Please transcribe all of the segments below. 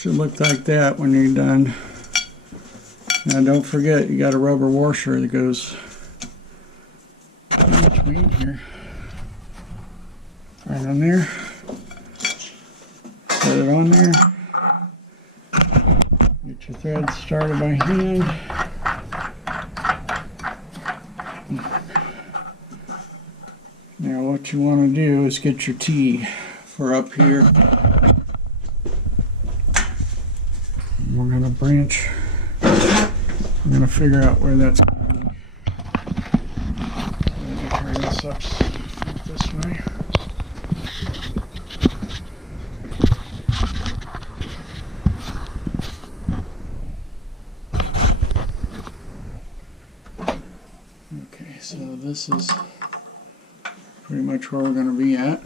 Should look like that when you're done. Now don't forget, you got a rubber washer that goes in between here. Right on there. Put it on there. Get your threads started by hand. Now what you want to do is get your T for up here. We're going to branch. I'm going to figure out where that's going to be. I'm going to carry this up this way. Okay, so this is pretty much where we're going to be at.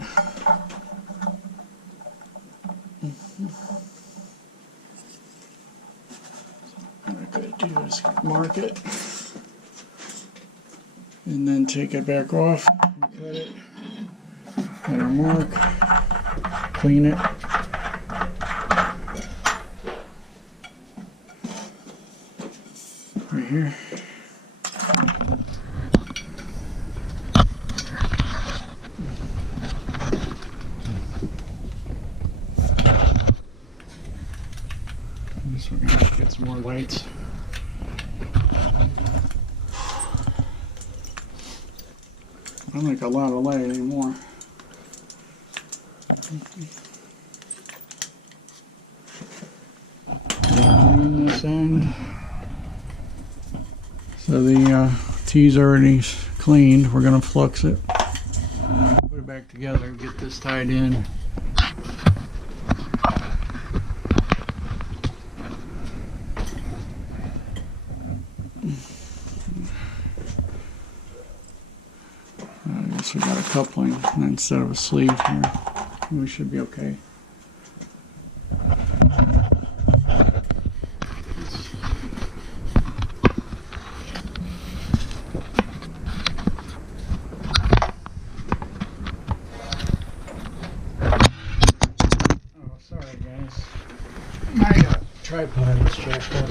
What I'm going to do is mark it and then take it back off and cut it. Cut our mark, clean it. Right here. So we're going to get some more lights. I don't like a lot of light anymore. On this end. So the T's already cleaned. We're going to flux it. Put it back together, get this tied in. I guess we got a coupling instead of a sleeve here. We should be okay. Oh, sorry guys. My tripod is jacked up.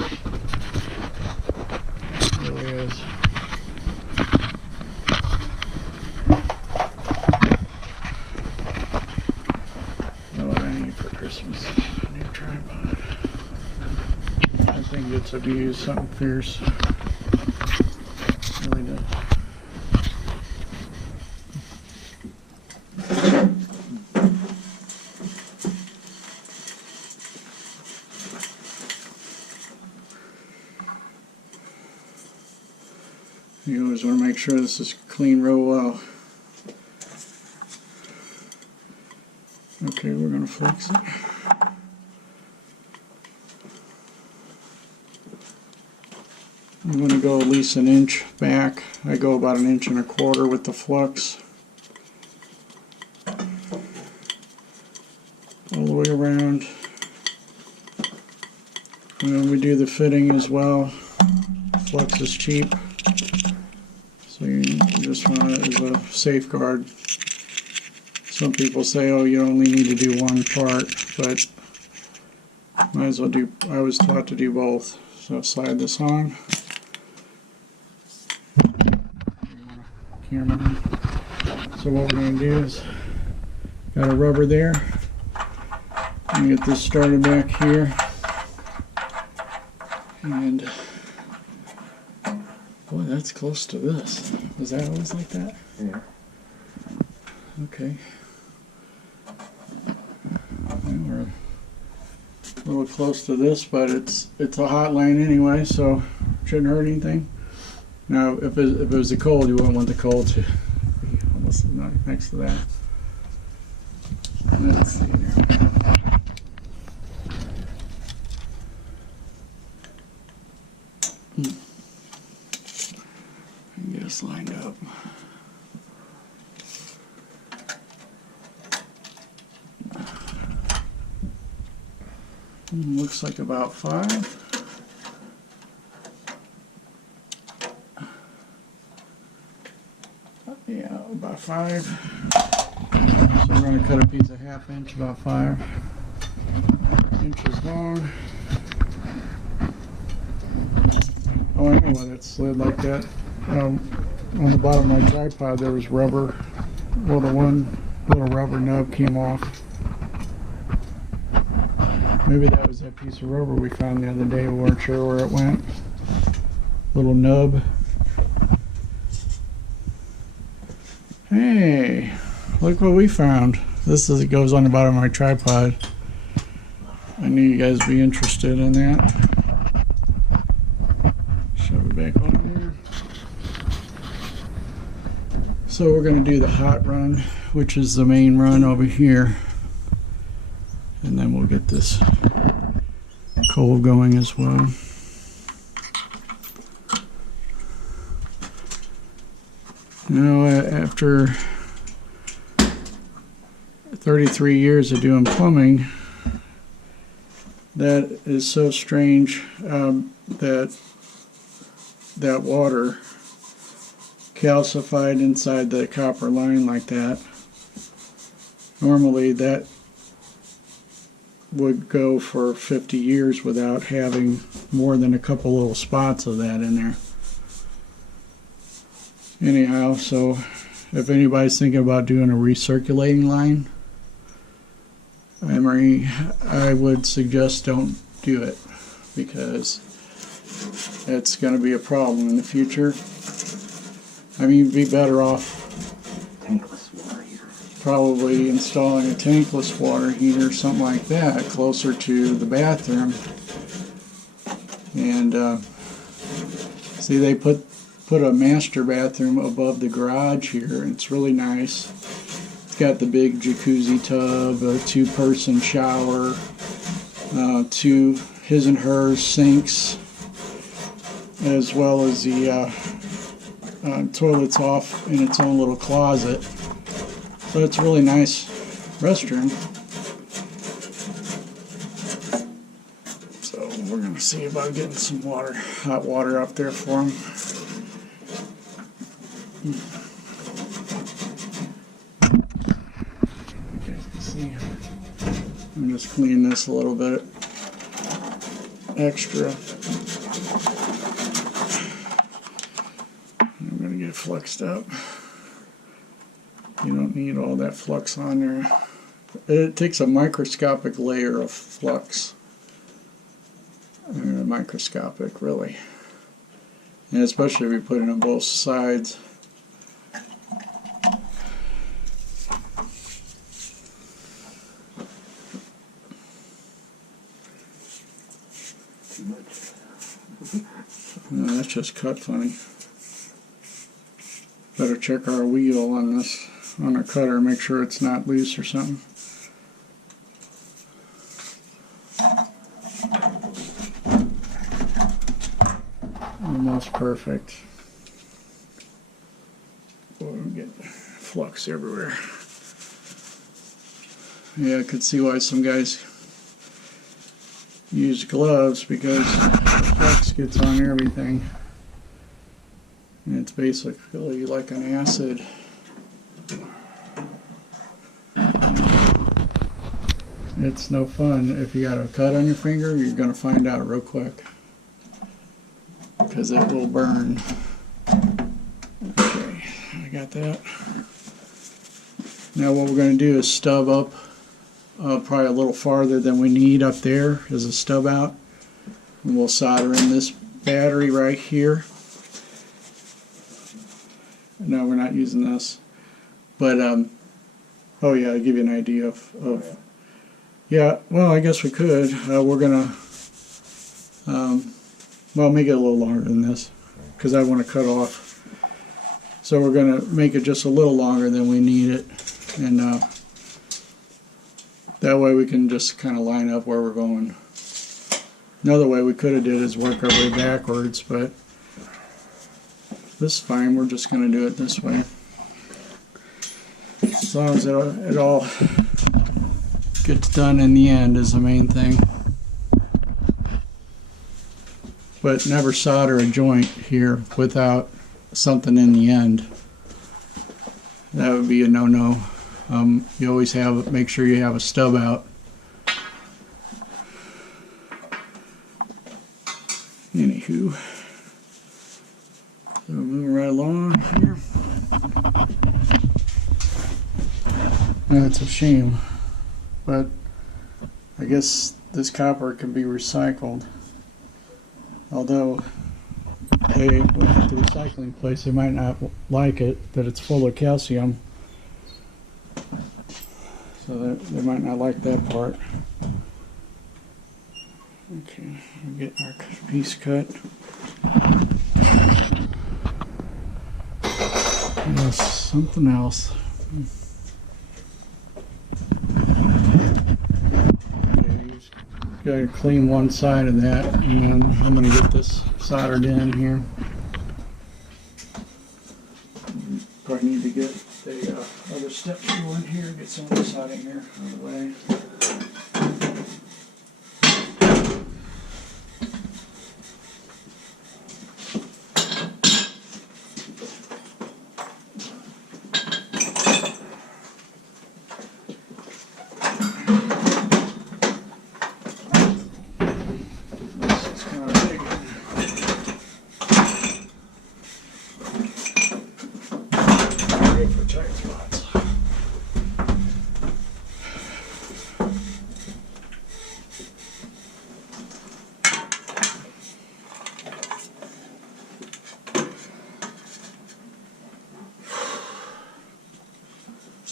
There it is. Christmas. New tripod. That thing gets abused, something fierce. Really does. You always want to make sure this is clean real well. Okay, we're going to flex it. I'm going to go at least an inch back. I go about 1.25 inches with the flux. All the way around. And then we do the fitting as well. Flux is cheap. So you just want it as a safeguard. Some people say, oh, you only need to do one part, but might as well do, I was taught to do both. So slide this on. So what we're going to do is, got a rubber there. I'm going to get this started back here. And, boy, that's close to this. Is that always like that? Yeah. Okay. We're a little close to this, but it's a hot line anyway, so shouldn't hurt anything. Now, if it was a cold, you wouldn't want the cold to be almost next to that. Let's see here. Get us lined up. Looks like about 5. Yeah, about 5. So we're going to cut a piece of 1/2 inch, about 5 inches long. Oh, I know why that slid like that. On the bottom of my tripod there was rubber. Well, the one little rubber nub came off. Maybe that was that piece of rubber we found the other day. We weren't sure where it went. Little nub. Hey, look what we found. This is, it goes on the bottom of my tripod. I knew you guys would be interested in that. Shove it back on there. So we're going to do the hot run, which is the main run over here. And then we'll get this cold going as well. Now, after 33 years of doing plumbing, that is so strange that water calcified inside the copper line like that. Normally that would go for 50 years without having more than a couple little spots of that in there. Anyhow, so if anybody's thinking about doing a recirculating line, I would suggest don't do it, because it's going to be a problem in the future. I mean, you'd be better off Tankless water heater. probably installing a tankless water heater, something like that, closer to the bathroom. And see, they put a master bathroom above the garage here, and it's really nice. It's got the big jacuzzi tub, a two-person shower, two his and hers sinks, as well as the toilet's off in its own little closet. So it's a really nice restroom. So we're going to see about getting some water, hot water up there for him. Okay, see, I'm just cleaning this a little bit extra. I'm going to get fluxed up. You don't need all that flux on there. It takes a microscopic layer of flux. Microscopic, really. And especially if you put it on both sides. Too much. No, that's just cut funny. Better check our wheel on this, on our cutter, make sure it's not loose or something. Almost perfect. Boy, we get flux everywhere. Yeah, I could see why some guys use gloves, because the flux gets on everything. And it's basically like an acid. It's no fun. If you got a cut on your finger, you're going to find out real quick, because it will burn. Okay, I got that. Now what we're going to do is stub up probably a little farther than we need up there as a stub out. And we'll solder in this battery right here. No, we're not using this. But, oh yeah, I'll give you an idea of yeah, well, I guess we could. We're going to, well, make it a little longer than this, because I want to cut off. So we're going to make it just a little longer than we need it. And that way we can just kind of line up where we're going. Another way we could have did is work our way backwards, but this is fine. We're just going to do it this way. As long as it all gets done in the end is the main thing. But never solder a joint here without something in the end. That would be a no-no. You always make sure you have a stub out. Anywho, so moving right along here. That's a shame, but I guess this copper can be recycled. Although at the recycling place, they might not like it that it's full of calcium, so they might not like that part. Okay, we'll get our piece cut. Yes, something else. Got to clean one side of that, and then I'm going to get this soldered in here. Probably need to get the other step tool in here, get some of this out of here, out of the way.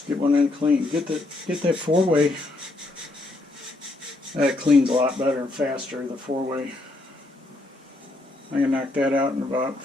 Get one in clean. Get that four-way. That cleans a lot better and faster. The four-way. I can knock that out in about